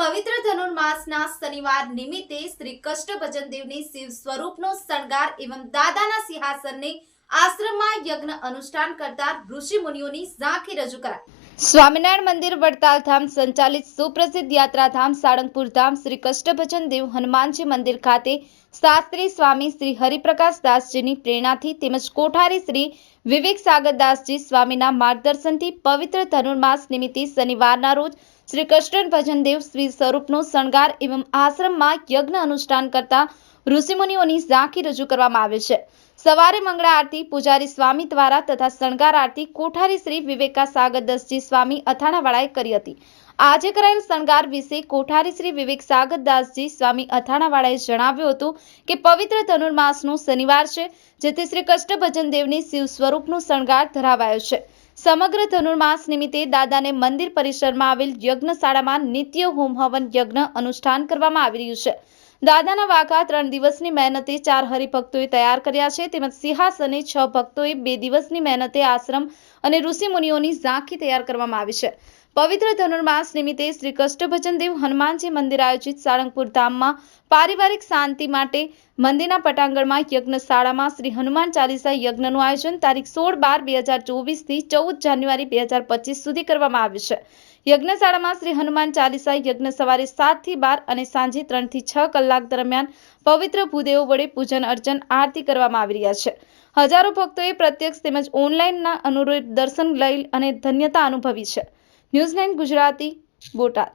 પવિત્ર ધનુર્માસના શનિવાર નિમિત્તે શ્રી કષ્ટભજન દેવની શિવ સ્વરૂપનો શણગાર એવં દાદાના સિંહાસનને આશ્રમમાં યજ્ઞ અનુષ્ઠાન કરતા ઋષિ મુનિઓની ઝાંખી રજૂ કરાઈ। સ્વામિનારાયણ મંદિર વડતાલ ધામ સંચાલિત સુપ્રસિદ્ધ યાત્રાધામ સાળંગપુર ધામ શ્રી કષ્ટભજન દેવ હનુમાનજી મંદિર ખાતે શાસ્ત્રી સ્વામી શ્રી હરિપ્રકાશ દાસજીની પ્રેરણાથી તેમજ કોઠારી શ્રી વિવેક સાગરદાસજી સ્વામીના માર્ગદર્શનથી પવિત્ર ધનુર્માસ નિમિત્તે શનિવારના રોજ શ્રી કષ્ટભજન દેવ શ્રી સ્વરૂપનો શણગાર એવં આશ્રમમાં યજ્ઞ અનુષ્ઠાન કરતા ઋષિમુનિઓની ઝાંખી રજૂ કરવામાં આવે છે। સવારે મંગળા આરતી પૂજારી સ્વામી દ્વારા તથા શણગાર આરતી કોઠારી શ્રી વિવેકા સાગરદાસજી સ્વામી અથાણાવાળાએ કરી હતી। આજે કરાયેલ શણગાર વિશે કોઠારી શ્રી વિવેક સાગરદાસજી સ્વામી અથાણાવાળાએ જણાવ્યું હતું કે પવિત્ર ધનુર્માસનો શનિવાર છે, જેથી શ્રી કષ્ટભજન દેવની શિવ સ્વરૂપનો શણગાર ધરાવાયો છે। સમગ્ર ધનુર્માસ નિમિત્તે દાદાને મંદિર પરિસરમાં આવેલ યજ્ઞશાળામાં નિત્ય હોમ હવન યજ્ઞ અનુષ્ઠાન કરવામાં આવી રહ્યું છે। દાદાના વાઘા 3 દિવસની મહેનતે 4 હરિભક્તોએ તૈયાર કર્યા છે, તેમજ સિંહાસને 6 ભક્તોએ 2 દિવસની મહેનતે આશ્રમ અને ઋષિ મુનિઓની ઝાંખી તૈયાર કરવામાં આવી છે। પવિત્ર ધનુર્માસ નિમિત્તે શ્રી કષ્ટભજન દેવ હનુમાનજી મંદિર આયોજિત સાળંગપુર ધામમાં પારિવારિક શાંતિ માટે મંદિરના પટાંગણમાં યજ્ઞશાળામાં શ્રી હનુમાન ચાલીસા યજ્ઞનું આયોજન તારીખ 16/12/2024 થી 14 જાન્યુઆરી 2025 સુધી કરવામાં આવ્યું છે। યજ્ઞશાળામાં શ્રી હનુમાન ચાલીસા યજ્ઞ સવારે 7 થી 12 અને સાંજે 3 થી 6 કલાક દરમિયાન પવિત્ર ભૂદેવો વડે પૂજન અર્ચન આરતી કરવામાં આવી રહ્યા છે। હજારો ભક્તોએ પ્રત્યક્ષ તેમજ ઓનલાઈનના અનુરૂપ દર્શન લઈ અને ધન્યતા અનુભવી છે। ન્યૂઝ 9 ગુજરાતી બોટાદ।